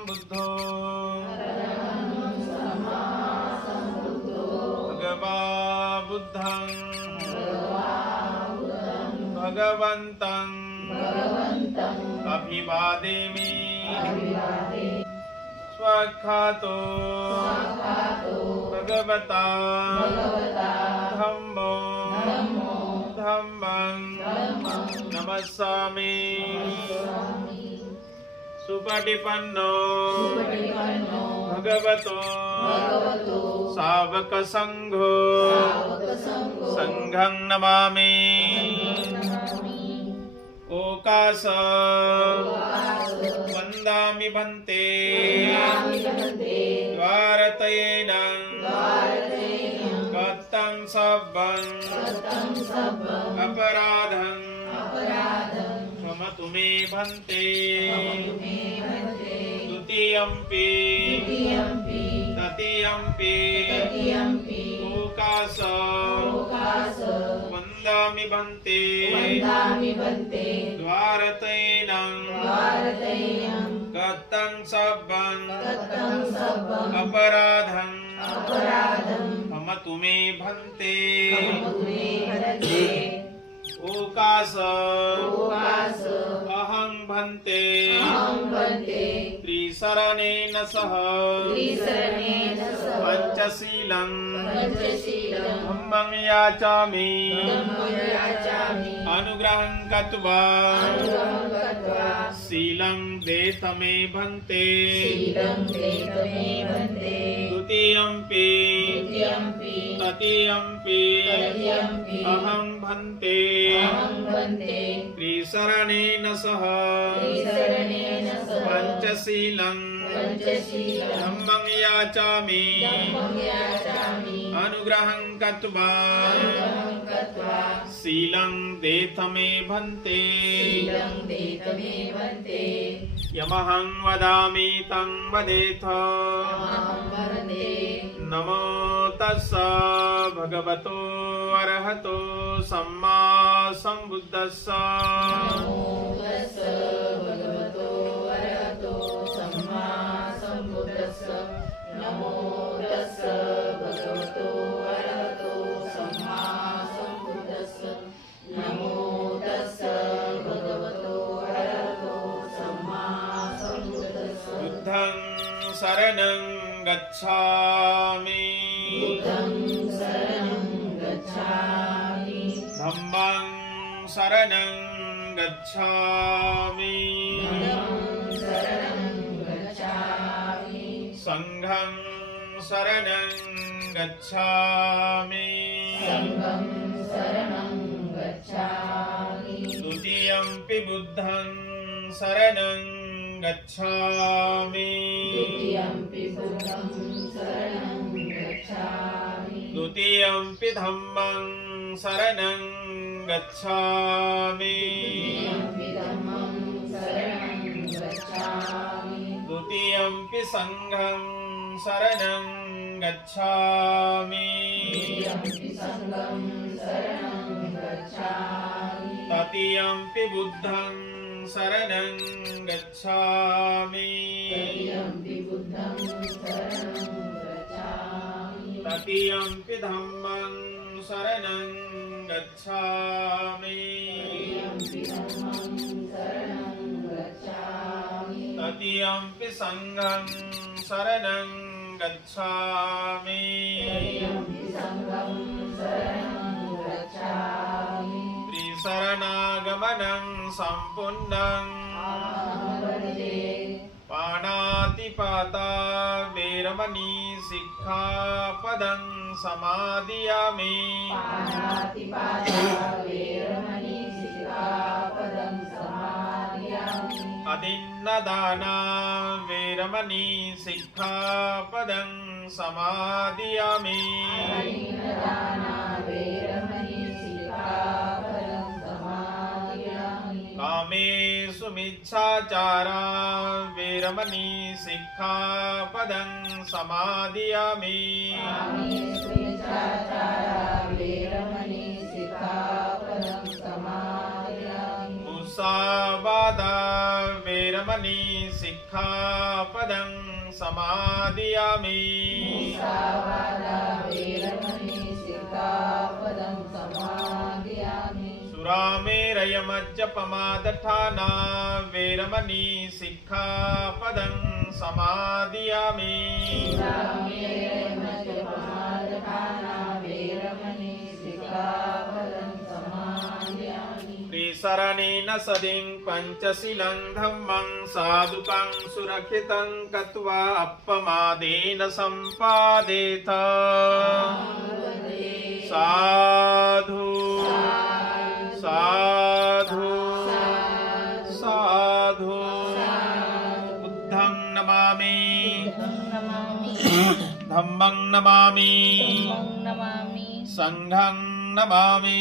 सम्बुद्धो भगवा बुद्धं भगवन्तं अभिवादेमि स्वाख्यातो भगवता धम्मो धम्मं नमस्सामि सुपटिपन्नो भगवतो सावक संघो संघं नमामि ओकास वन्दामि भन्ते द्वारतयेन गतं सब्बं अपराधं क्षमतु मे भन्ते द्वितीयम्पि तृतीयम्पि ओकास वन्दामि भन्ते द्वारतयेन गतं सब्बं अपराधं क्षमतु मे भन्ते ओकास अहं भन्ते त्रिशरणेन सह पंचशीलं धम्मं याचामि अनुग्रहं कृत्वा शीलं देत मे भन्ते द्वितीयम्पि तृतीयम्पि अहं भन्ते त्रिशरणेन सह पंचशीलं धम्मं याचामि अनुग्रहं कृत्वा शीलं देत मे भन्ते यमहं वदामि तं वदेथ नमो तस्स भगवतो अरहतो सम्मा सम्बुद्धस्स नमो तस्स भगवतो अरहतो सम्मा सम्बुद्धस्स नमो तस्स भगवतो अरहतो सम्मा सम्बुद्धस्स बुद्धं शरणं गच्छामि बुद्धं शरणं गच्छामि धम्मं शरणं गच्छामि धम्मं शरणं गच्छामि संघं शरणं गच्छामि संघं शरणं गच्छामि द्वितीयम्पि बुद्धं शरणं गच्छामि द्वितीयम्पि बुद्धं शरणं गच्छामि द्वितीयम्पि धम्मं शरणं गच्छामि द्वितीयम्पि धम्मं शरणं गच्छामि द्वितीयम्पि संघं शरणं गच्छामि द्वितीयम्पि संघं शरणं गच्छामि तृतीयम्पि बुद्धं शरणं गच्छामि तृतीयम्पि बुद्धं शरणं गच्छामि तृतीयम्पि धम्मं शरणं गच्छामि तृतीयम्पि धम्मं शरणं गच्छामि तृतीयम्पि संघं शरणं गच्छामि तृतीयम्पि संघं शरणं गच्छामि त्रिशरणागमनं सम्पूर्णं पाणातिपाता वेरमणि सिक्खापदं समादियामि पाणातिपाता वेरमणि सिक्खापदं समादियामि अदिन्नदाना वेरमणि सिक्खापदं समादियामि अदिन्नदाना वेरमणि सिक्खापदं समादियामि कामेषु मिच्छाचारा वेरमणि सिक्खापदं समादियामि कामेषु मिच्छाचारा वेरमणि सिक्खापदं समादियामि मुसावादा वेरमणि सिक्खापदं समादियामि मुसावादा वेरमणि सिक्खापदं समादियामि सुरामेरयमज्जपमादठाना वेरमणि सिक्खापदं समादियामि सुरामेरयमज्जपमादठाना वेरमणि सिक्खापदं समादियामि त्रिसरणेन सदिं पञ्चशीलं धम्मं साधुकं सुरक्षितं कृत्वा अपमादेन सम्पादेत साधु साधु साधु बुद्धं नमामि धम्मं नमामि संघं नमामि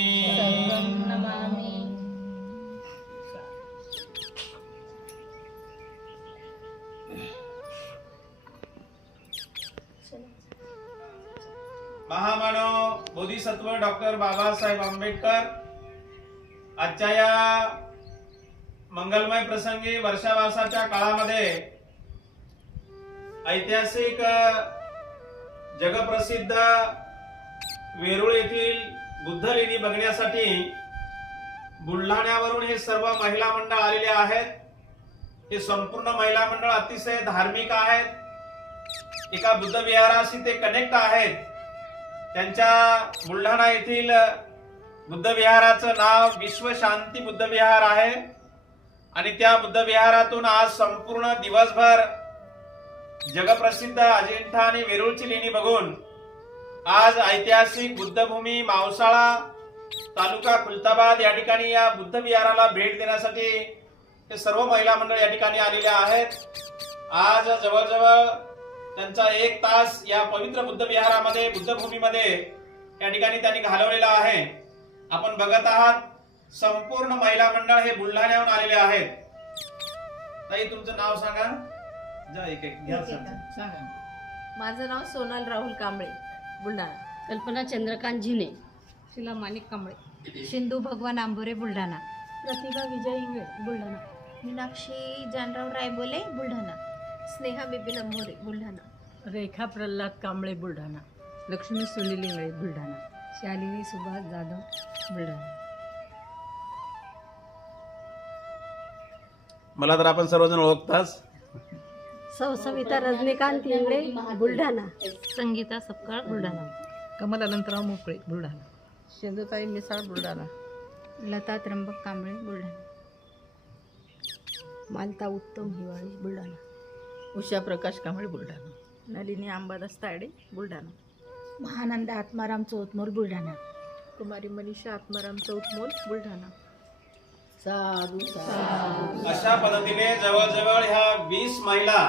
महामानव बोधिसत्व डॉक्टर बाबासाहेब आंबेडकर आजच्या या मंगलमय प्रसंगी वर्षावासाच्या काळामध्ये ऐतिहासिक जगप्रसिद्ध वेरूळ येथील बुद्धलेणी बघण्यासाठी बुलढाण्यावरून हे सर्व महिला मंडळ आलेले आहेत. हे संपूर्ण महिला मंडळ अतिशय धार्मिक आहेत. एका बुद्ध विहाराशी ते कनेक्ट आहेत. त्यांच्या बुलढाणा येथील बुद्ध विहाराचं नाव विश्व शांती बुद्ध विहार आहे आणि त्या बुद्ध विहारातून आज संपूर्ण दिवसभर जगप्रसिद्ध अजिंठा आणि वेरूळची लेणी बघून आज ऐतिहासिक बुद्धभूमी मावसाळा तालुका खुलताबाद या ठिकाणी या बुद्ध विहाराला भेट देण्यासाठी हे सर्व महिला मंडळ या ठिकाणी आलेले आहेत. आज जवळजवळ त्यांचा 1 तास या पवित्र बुद्ध विहारामध्ये बुद्धभूमीमध्ये या ठिकाणी त्यांनी घालवलेला आहे. आपण बघत आहात संपूर्ण महिला मंडळ हे बुलढाण्याहून आलेले आहेत. ताई तुमचं नाव सांगा. जा एक घ्या सांगा. माझं नाव सोनल राहुल कांबळे बुलढाणा. कल्पना चंद्रकांत झिने, शिला माणिक कांबळे, सिंधू भगवान आंबोरे बुलढाणा. प्रतिभा विजय इंगळे बुलढाणा, मीनाक्षी जानराव रायबोले बुलढाणा. स्नेहा बिपिन अंबोरे बुलढाणा. रेखा प्रल्हाद कांबळे बुलढाणा. लक्ष्मी सुनील इंगळे बुलढाणा. शालिनी सुभाष जाधव बुलढाणा. मला तर आपण सर्वजण ओळखताच. सविता रजनीकांत इंगळे बुलढाणा. संगीता सपकाळ बुलढाणा. कमल अनंतराव मोकळे बुलढाणा. सिंधुताई मिसाळ बुलढाणा. लता त्र्यंबक कांबळे बुलढाणा. मालता उत्तम हिवाळी बुलढाणा. उषा प्रकाश कांबळे बुलढाणा. नलिनी अंबादास तायडे बुलढाणा. महानंद आत्माराम चौतमोल बुलढाणा. कुमारी मनीषा आत्माराम चौतमोल बुलढाणा. साधू साधू. अशा पद्धतीने जवळजवळ ह्या 20 महिला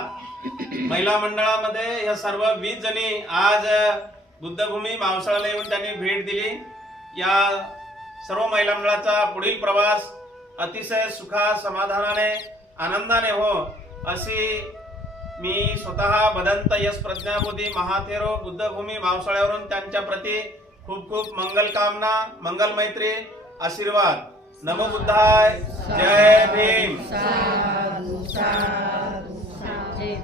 मंडळामध्ये ह्या सर्व 20 जणी आज बुद्धभूमी मावसाळ्याला येऊन त्यांनी भेट दिली. या सर्व महिला मंडळाचा पुढील प्रवास अतिशय सुखा समाधानाने आनंदाने हो अशी मी स्वतः बदंत यश प्रज्ञाबोधी महाथेरो बुद्धभूमी मावसाळ्यावरून त्यांच्या प्रती खूप खूप मंगल कामना, मंगल मैत्री, आशीर्वाद. नमो बुद्धाय. जय भीम. साधु साधु जय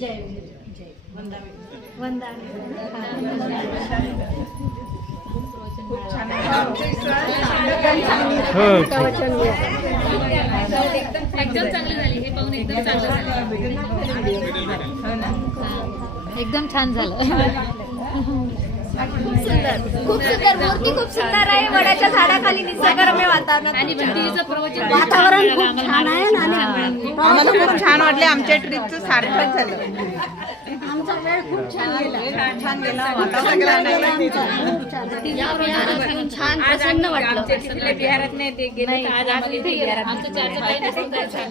जय जय वंदना. एकदम चांगली झाली. हे पाहून एकदम चांगलं झालं. एकदम छान झालं. खूप सुंदर मूर्ती खूप सुंदर आहे. वडाच्या झाडाखाली निसर्गरम्य वातावरण आणि भंतीचं प्रवचन वातावरण खूप छान आहे आणि आम्हाला खूप छान वाटले. आमच्या ट्रिपचं सार्थक झालं. आमचा वेळ खूप छान गेला. छान गेला. छान प्रसन्न वाटलं. विहारात नाही ते गेले. आज आम्हाला इथे विहारात आमचं 4 पाय छान